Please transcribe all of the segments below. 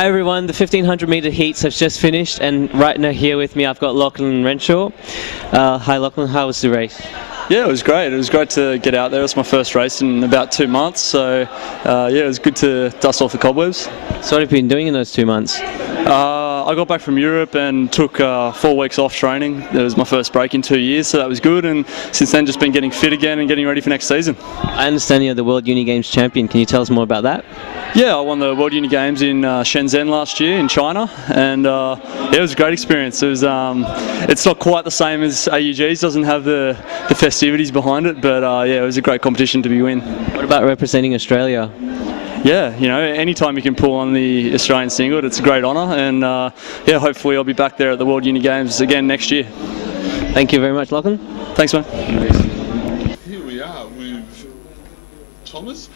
Hi everyone, the 1500 metre heats have just finished, and right now here with me I've got Lachlan Renshaw. Hi Lachlan, how was the race? Yeah, it was great. It was great to get out there. It was my first race in about 2 months, so yeah, it was good to dust off the cobwebs. So what have you been doing in those 2 months? I got back from Europe and took 4 weeks off training. It was my first break in 2 years, so that was good, and since then just been getting fit again and getting ready for next season. I understand you're the World Uni Games champion. Can you tell us more about that? Yeah, I won the World Uni Games in Shenzhen last year in China, and yeah, it was a great experience. It was, it's not quite the same as AUG's, doesn't have the festivities behind it, but yeah, it was a great competition to be in. What about representing Australia? Yeah, you know, anytime you can pull on the Australian singlet, it's a great honour, and yeah, hopefully I'll be back there at the World Uni Games again next year. Thank you very much, Lachlan. Thanks, man. Here we are with Tomasz,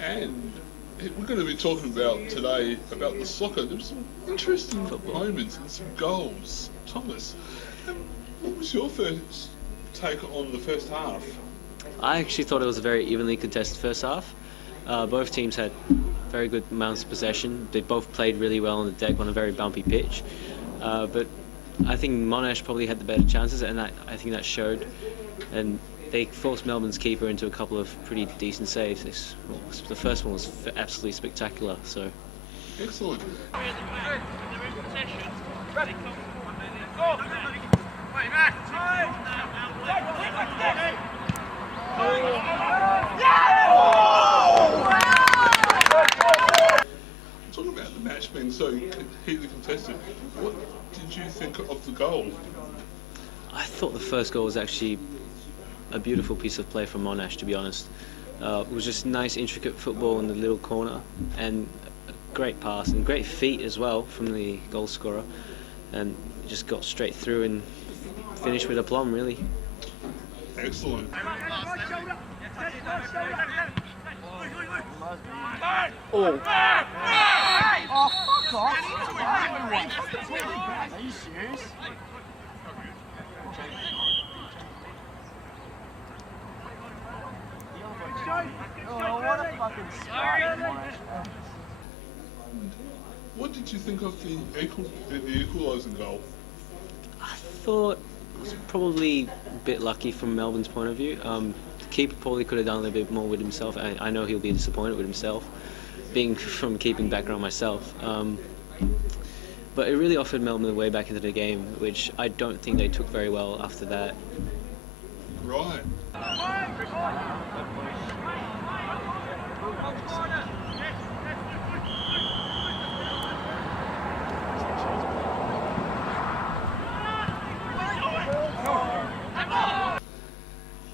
and we're going to be talking about today about the soccer. There's some interesting moments and some goals. Tomasz, what was your first take on the first half? I actually thought it was a very evenly contested first half. Both teams had very good amounts of possession. They both played really well on the deck on a very bumpy pitch. But I think Monash probably had the better chances, and I think that showed. And they forced Melbourne's keeper into a couple of pretty decent saves. The first one was absolutely spectacular. So. Excellent. Talking about the match being so heatedly contested, what did you think of the goal? I thought the first goal was actually a beautiful piece of play from Monash, to be honest. It was just nice, intricate football in the little corner, and a great pass and great feet as well from the goal scorer, and just got straight through and finished with aplomb, really. Excellent. Oh, fuck off! Are you serious? Oh, what a fucking spot. What did you think of the equalising goal? I thought it was probably a bit lucky from Melbourne's point of view. The keeper probably could have done a little bit more with himself. I know he'll be disappointed with himself, being from keeping background myself. But it really offered Melbourne the way back into the game, which I don't think they took very well after that. Right.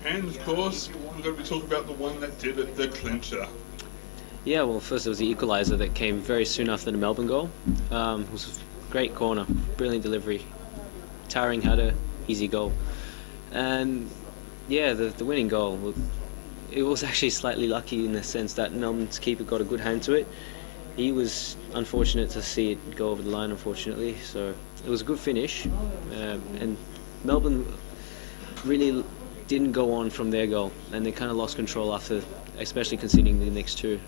And of course, we're going to be talking about the one that did it, the clincher. Yeah, well, first it was the equaliser that came very soon after the Melbourne goal. It was a great corner, brilliant delivery, towering header, easy goal. And yeah, the winning goal, it was actually slightly lucky in the sense that Melbourne's keeper got a good hand to it. He was unfortunate to see it go over the line, unfortunately, so it was a good finish. And Melbourne really didn't go on from their goal, and they kind of lost control after, especially conceding the next two.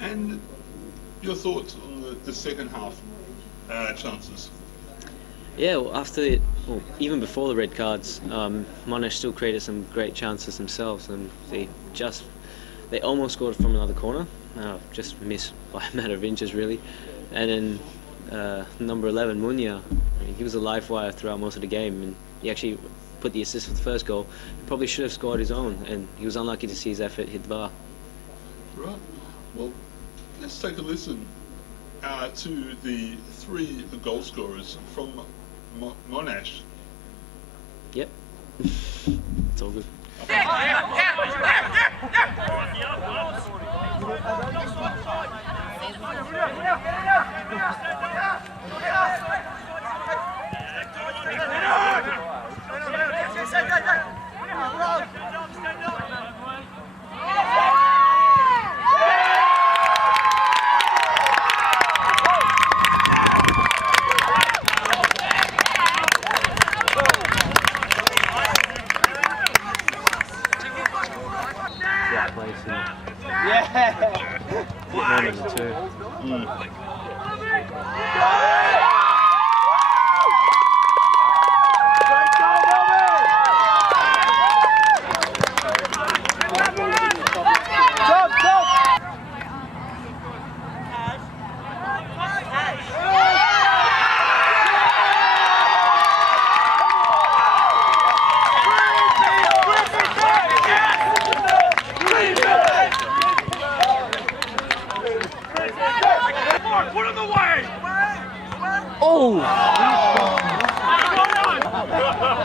And your thoughts on the second half chances? Yeah, well, even before the red cards, Monash still created some great chances themselves, and they almost scored from another corner, just missed by a matter of inches really. And then number 11, Munya, he was a live wire throughout most of the game, and he actually put the assist for the first goal. He probably should have scored his own, and he was unlucky to see his effort hit the bar. Right. Well, let's take a listen to the 3 goal scorers from Monash. Yep. It's all good.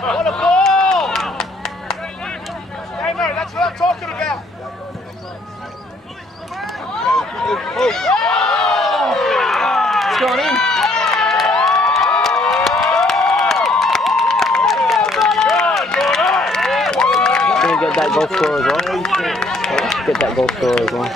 What a ball! Hey, mate, that's what I'm talking about. It's gone in. Gonna get that goal scorer as well. Get that goal scorer as well.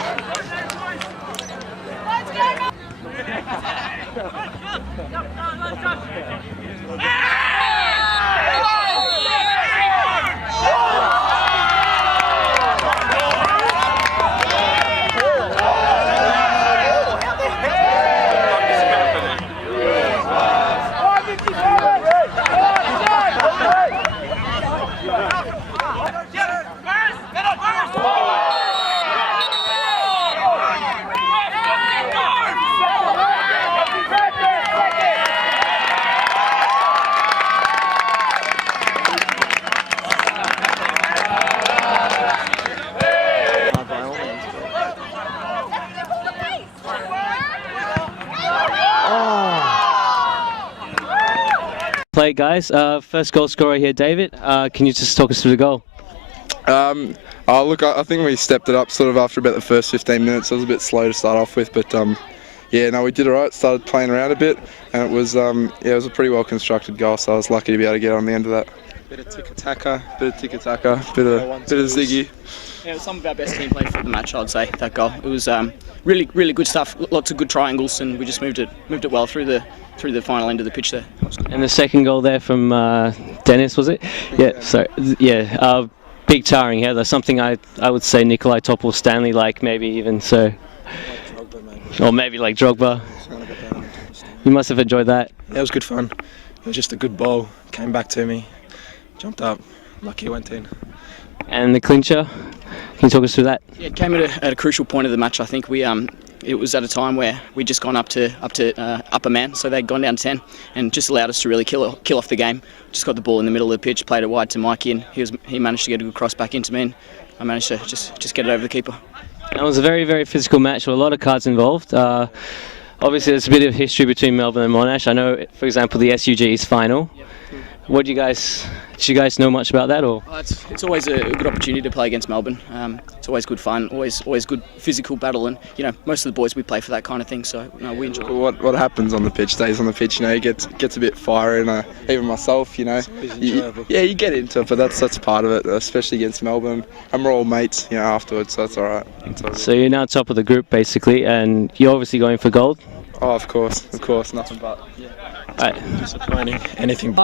Play, guys. First goal scorer here, David. Can you just talk us through the goal? Look, I think we stepped it up sort of after about the first 15 minutes. It was a bit slow to start off with, but yeah, no, we did all right. Started playing around a bit, and it was yeah, it was a pretty well constructed goal. So I was lucky to be able to get on the end of that. Bit of tiki-taka, bit of ziggy. Yeah, it was some of our best team play for the match, I'd say, that goal. It was really, really good stuff. Lots of good triangles, and we just moved it well through the final end of the pitch there. And the second goal there from Dennis, was it? Yeah. Sorry. Yeah. Big towering header. Something I would say Nikolai Topol Stanley like, maybe even so. Or maybe like Drogba. You must have enjoyed that. Yeah, it was good fun. It was just a good ball. Came back to me, jumped up, lucky it went in. And the clincher. Can you talk us through that? Yeah, it came at a crucial point of the match. I think it was at a time where we'd just gone up to upper man, so they'd gone down 10 and just allowed us to really kill off the game. Just got the ball in the middle of the pitch, played it wide to Mikey, and he managed to get a good cross back into me, and I managed to just get it over the keeper. It was a very, very physical match with a lot of cards involved. Obviously, there's a bit of history between Melbourne and Monash. I know, for example, the SUG's final. Did you guys know much about that, or? It's always a good opportunity to play against Melbourne. It's always good fun, always good physical battle, and most of the boys we play for that kind of thing. So we enjoy. What happens on the pitch stays on the pitch. It gets a bit fiery, and even myself, you get into it, but that's part of it, especially against Melbourne. And we're all mates, afterwards, so that's all right. So you're now top of the group basically, and you're obviously going for gold. Oh, of course, nothing but. Disappointing. Anything.